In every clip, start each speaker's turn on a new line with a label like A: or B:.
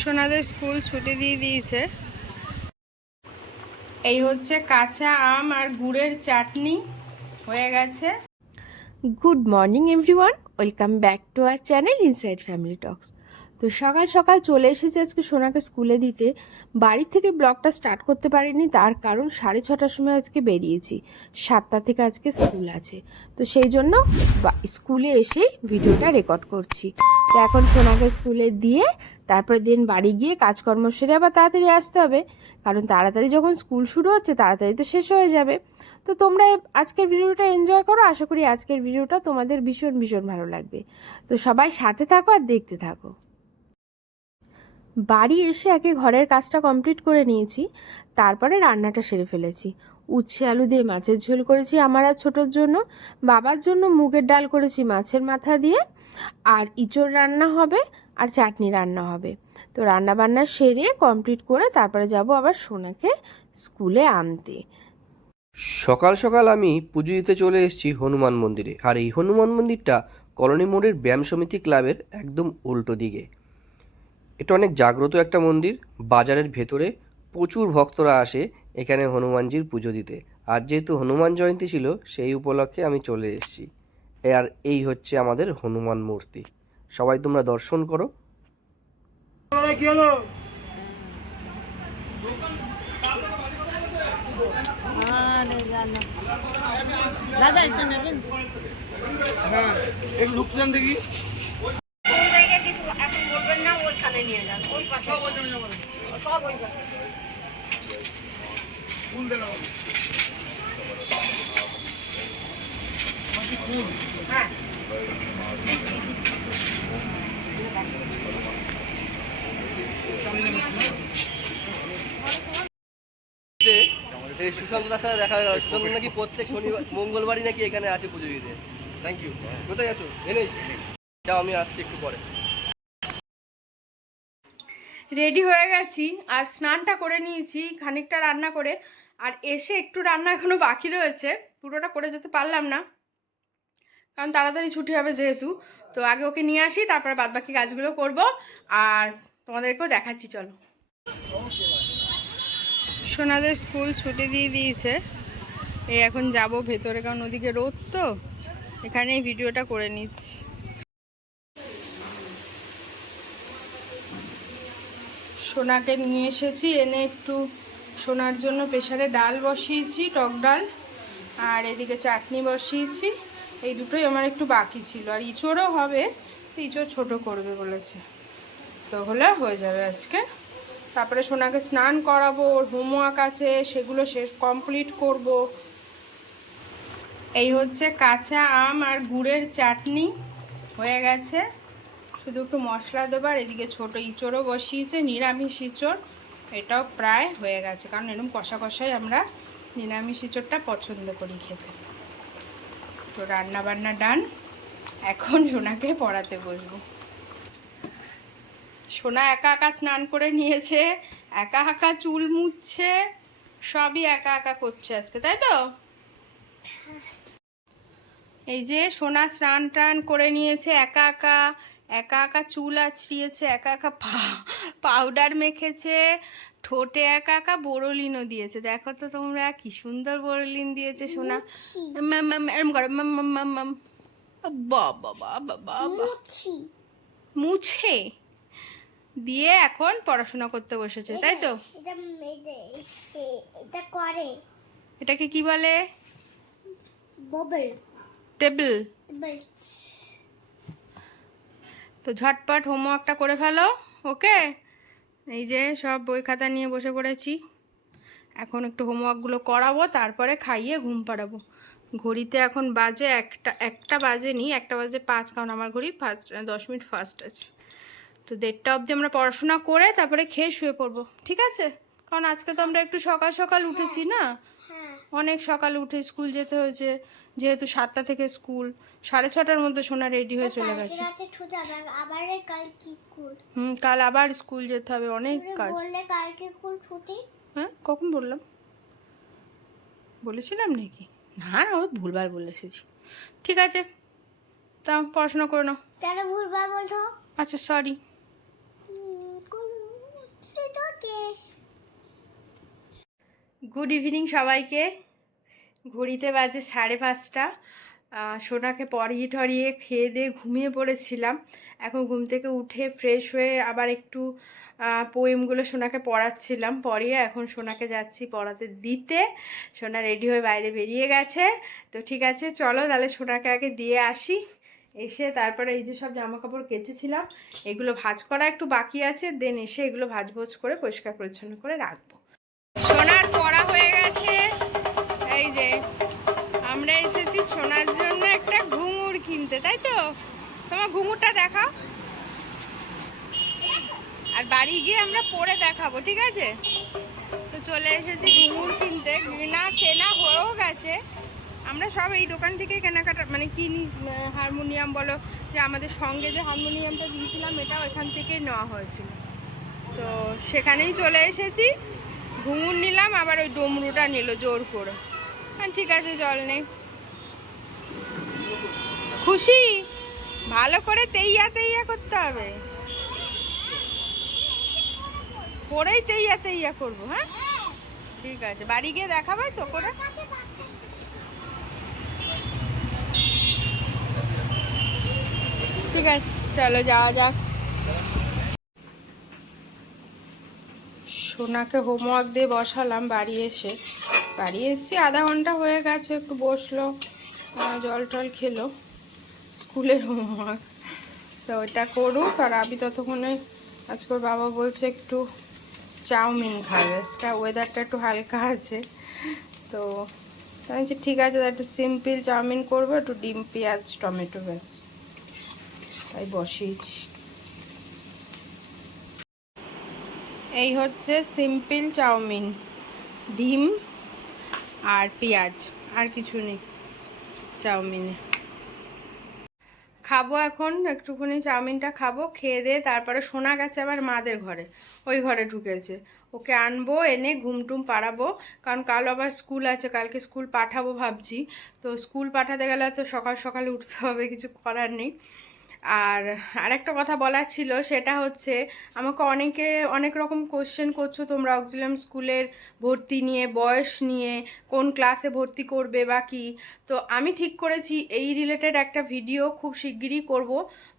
A: সোনাদের school ছুটি দিয়ে দিয়েছে। এই হচ্ছে কাঁচা আম আর গুড়ের চাটনি হয়ে গেছে।
B: Good morning everyone welcome back to our channel inside family talks তো সকাল সকাল চলে এসেছে আজকে সোনাকে স্কুলে দিতে। বাড়ি থেকে ব্লগটা স্টার্ট করতে পারিনি, তার কারণ সাড়ে ছটার সময় আজকে বেরিয়েছি। সাতটা থেকে আজকে স্কুল আছে। তো সেই জন্য স্কুলে এসেই ভিডিওটা রেকর্ড করছি। তো এখন সোনাকে স্কুলে দিয়ে তারপরে দিন বাড়ি গিয়ে কাজকর্ম সেরে আবার তাড়াতাড়ি আসতে হবে। কারণ তাড়াতাড়ি যখন স্কুল শুরু হচ্ছে, তাড়াতাড়ি তো শেষ হয়ে যাবে। তো তোমরা আজকের ভিডিওটা এনজয় করো। আশা করি আজকের ভিডিওটা তোমাদের ভীষণ ভীষণ ভালো লাগবে। তো সবাই সাথে থাকো আর দেখতে থাকো। বাড়ি এসে আগে ঘরের কাজটা কমপ্লিট করে নিয়েছি, তারপরে রান্নাটা সেরে ফেলেছি। উচ্ছে আলু দিয়ে মাছের ঝোল করেছি আমার আর ছোটোর জন্য, বাবার জন্য মুগের ডাল করেছি মাছের মাথা দিয়ে, আর ইঁচড় রান্না হবে আর চাটনি রান্না হবে। তো রান্না বান্না সেরে কমপ্লিট করে তারপরে যাব আবার সোনাকে স্কুলে আনতে।
C: সকাল সকাল আমি পুজো দিতে চলে এসেছি হনুমান মন্দিরে, আর এই হনুমান মন্দিরটা কলোনি মোড়ের ব্যায়াম সমিতি ক্লাবের একদম উল্টো দিকে। এটা অনেক জাগ্রত একটা মন্দির। বাজারের ভেতরে প্রচুর ভক্তরা আসে এখানে হনুমানজির পুজো দিতে। আর যেহেতু হনুমান জয়ন্তী ছিল সেই উপলক্ষে আমি চলে এসেছি। আর এই হচ্ছে আমাদের হনুমান মূর্তি। সবাই তোমরা দর্শন করো।
D: দাদা একটু নেবেন?
C: সুশান্ত দার সাথে দেখা গেল। সুশান্ত নাকি প্রত্যেক শনিবার মঙ্গলবারই নাকি এখানে আসে পুজো দিতে। থ্যাংক ইউ কোথায় আছো? এনেই। যাও আমি আসছি একটু পরে।
A: রেডি হয়ে গেছি, আর স্নানটা করে নিয়েছি, খানিকটা রান্না করে, আর এসে একটু রান্না এখনও বাকি রয়েছে, পুরোটা করে যেতে পারলাম না, কারণ তাড়াতাড়ি ছুটি হবে যেহেতু, তো আগে ওকে নিয়ে আসি, তারপরে বাদ বাকি কাজগুলো করব, আর তোমাদেরকেও দেখাচ্ছি, চলো। সোনাদের স্কুল ছুটি দিয়ে দিয়েছে, এই এখন যাব ভেতরে, কারণ ওদিকে রোদ তো, এখানেই ভিডিওটা করে নিচ্ছি। সোনাকে নিয়ে এসেছি। এনে একটু সোনার জন্য প্রেশারে ডাল বসিয়েছি, টক ডাল, আর এদিকে চাটনি বসিয়েছি। এই দুটোই আমার একটু বাকি ছিল। আর ইঁচড়ও হবে, ইঁচড় ছোটো করবে বলেছে। তো হলে হয়ে যাবে আজকে। তারপরে সোনাকে স্নান করাবো, ওর হোমওয়ার্ক আছে, সেগুলো শেষ, কমপ্লিট করব। এই হচ্ছে কাঁচা আম আর গুড়ের চাটনি। হয়ে গেছে। শুধু একটু মশলা দেবার এদিকে ছোট ইঁচড়ও বসিয়েছে নিরামিষ ইঁচড়। এটাও প্রায় হয়ে গেছে কারণ এরকম কষা কষাই আমরা নিরামিষ ইঁচড়টা পছন্দ করি খেতে। তো রান্না বান্না ডান। এখন সোনাকে পড়াতে বসবো। সোনা একা একা স্নান করে নিয়েছে একা একা চুল মুছছে সবই একা একা করছে আজকে তাই তো? এই যে সোনা স্নান টান করে নিয়েছে একা একা একা একা চুল আছড়িয়েছে একা একা পাউডার মেখেছে ঠোঁটে একা একা বোরলিনও দিয়েছে। দেখো তো তোমরা কি সুন্দর বোরলিন দিয়েছে সোনা। এরম করো। বাবা বাবা বাবা মুছে। দিয়ে এখন পড়াশোনা করতে বসেছে তাই তো?
D: এটা করে।
A: এটাকে কি বলে?
D: ববল
A: টেবিল
D: বল
A: তো ঝটপট হোমওয়ার্কটা করে ফেলো ওকে? এই যে সব বই খাতা নিয়ে বসে পড়েছি। এখন একটু হোমওয়ার্কগুলো করাবো তারপরে খাইয়ে ঘুম পাড়াবো। ঘড়িতে এখন বাজে একটা একটা বাজে নি একটা বাজে পাঁচ কারণ আমার ঘড়ি ফার্স্ট দশ মিনিট ফার্স্ট আছে। তো দেড়টা অবধি আমরা পড়াশোনা করে তারপরে খেয়ে শুয়ে পড়ব ঠিক আছে? কারণ আজকে তো আমরা একটু সকাল সকাল উঠেছি না?
D: হ্যাঁ।
A: অনেক সকালে উঠে স্কুল যেতে হয়েছে যেহেতু সাতটা থেকে স্কুল সাড়ে ছটার মধ্যে সোনা রেডি হয়ে চলে গেছে। হুম কাল আবার স্কুল যেতে হবে অনেক কাজ। হ্যাঁ কখন বললাম? বলেছিলাম নাকি? না না ও ভুলবার বলে এসেছি। ঠিক আছে তা পড়াশোনা করে নাও।
D: কেন ভুলবা বলতো
A: আচ্ছা সরি। গুড ইভিনিং সবাইকে। ঘড়িতে বাজে সাড়ে পাঁচটা। সোনাকে পরিয়ে টরিয়ে খেয়ে দিয়ে ঘুমিয়ে পড়েছিলাম। এখন ঘুম থেকে উঠে ফ্রেশ হয়ে আবার একটু পোয়েমগুলো সোনাকে পড়াচ্ছিলাম। পড়িয়ে এখন সোনাকে যাচ্ছি পড়াতে দিতে। সোনা রেডি হয়ে বাইরে বেরিয়ে গেছে। তো ঠিক আছে, চলো তাহলে সোনাকে আগে দিয়ে আসি। এসে তারপরে এই যে সব জামা কাপড় কেচেছিলাম, এগুলো ভাজ করা একটু বাকি আছে। দেন এসে এগুলো ভাজ ভোজ করে পরিষ্কার পরিচ্ছন্ন করে রাখব। সোনার পড়া হয়ে গেছে। যে আমরা এসেছি সোনার জন্য একটা ঘুঙুর কিনতে, তাই তো? তোমার ঘুঙুরটা দেখাও। আর বাড়ি গিয়ে আমরা পরে দেখাবো, ঠিক আছে? তো চলে এসেছি ঘুঙুর কিনতে। না কেনা হয়েও গেছে। আমরা সব এই দোকান থেকে কেনাকাটা মানে কিনি হারমোনিয়াম বলো, যে আমাদের সঙ্গে যে হারমোনিয়ামটা দিয়েছিলাম, এটাও এখান থেকেই নেওয়া হয়েছিল। তো সেখানেই চলে এসেছি। ঘুঙুর নিলাম, আবার ওই ডমরুটা নিল জোর করে। হ্যাঁ ঠিক আছে, জল নেই। খুশি? ভালো করে তেইয়া তেইয়া করতে হবে। পরেই তেইয়া তেইয়া করব হ্যাঁ? ঠিক আছে, বাড়ি গিয়ে দেখাবে তো করে। ঠিক আছে, চলো যাওয়া যাক। সোনাকে হোমওয়ার্ক দিয়ে বসালাম, বাড়ি এসে। বাড়ি এসে আধা ঘণ্টা হয়ে গেছে, একটু বসল জল টল খেলো। স্কুলের হোমওয়ার্ক। তো ওটা করুক, আর আমি ততক্ষণে আজকের বাবা বলছে একটু চাউমিন খাবে। আজকে ওয়েদারটা একটু হালকা আছে। তো আমি ঠিক আছে একটু সিম্পল চাউমিন করব, একটু ডিম, পেঁয়াজ, টমেটো ব্যাস। তাই বসিয়েছি। এই হচ্ছে সিম্পল চাউমিন, ডিম আর পেঁয়াজ, আর কিছু নেই চাউমিনে। খাব এখন, একটুখানি চাউমিনটা খাব, খেয়ে দিয়ে তারপরে সোনা গেছে আবার মাদের ঘরে, ওই ঘরে ঢুকেছে। ওকে আনব, এনে ঘুমটুম পাড়াবো, কারণ কাল আবার স্কুল আছে, কালকে স্কুল পাঠাবো ভাবছি। তো স্কুল পাঠাতে গেলে তো সকাল সকালে উঠতে হবে, কিছু করার নেই। আর আরেকটা কথা বলার ছিল, সেটা হচ্ছে আমাকে অনেকে অনেক রকম কোশ্চেন করছ তোমরা অক্সিলাম স্কুলের ভর্তি নিয়ে, বয়স নিয়ে, কোন ক্লাসে ভর্তি করবে বা কি। তো আমি ঠিক করেছি, এই রিলেটেড একটা ভিডিও খুব শিগগিরই করব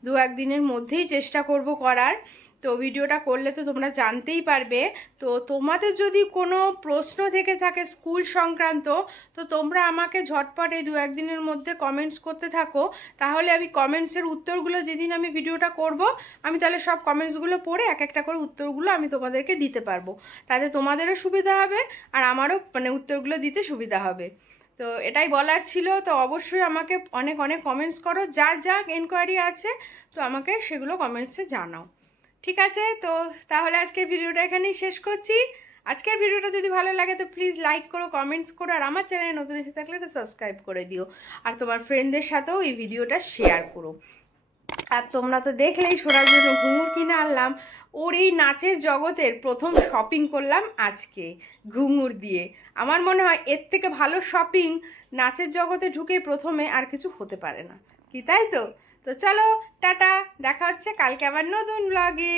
A: দু একদিনের মধ্যেই চেষ্টা করব করার। তো ভিডিওটা করলে তো তোমরা জানতেই পারবে। তো তোমাদের যদি কোনো প্রশ্ন থেকে থাকে স্কুল সংক্রান্ত, তো তোমরা আমাকে ঝটপট এই দু একদিনের মধ্যে কমেন্টস করতে থাকো। তাহলে আমি কমেন্টসের উত্তরগুলো যেদিন আমি ভিডিওটা করব, আমি তাহলে সব কমেন্টসগুলো পড়ে এক একটা করে উত্তরগুলো আমি তোমাদেরকে দিতে পারব। তাতে তোমাদেরও সুবিধা হবে আর আমারও মানে উত্তরগুলো দিতে সুবিধা হবে। তো এটাই বলার ছিল। তো অবশ্যই আমাকে অনেক অনেক কমেন্টস করো। যা যা এনকোয়ারি আছে, তো আমাকে সেগুলো কমেন্টসে জানাও। ঠিক আছে? তো তাহলে আজকের ভিডিওটা এখানেই শেষ করছি। আজকের ভিডিওটা যদি ভালো লাগে তো প্লিজ লাইক করো কমেন্টস করো, আর আমার চ্যানেলে নতুন এসে থাকলে তো সাবস্ক্রাইব করে দিও। আর তোমার ফ্রেন্ডদের সাথেও এই ভিডিওটা শেয়ার করো। আর তোমরা তো দেখলেই সোনার জন্য ঘুঙুর কিনে আনলাম। ওর এই নাচের জগতের প্রথম শপিং করলাম আজকে, ঘুঙুর দিয়ে। আমার মনে হয় এর থেকে ভালো শপিং নাচের জগতে ঢুকে প্রথমে আর কিছু হতে পারে না। কি তাই তো? তো চলো টাটা দেখা হচ্ছে কালকে আবার নতুন ব্লগে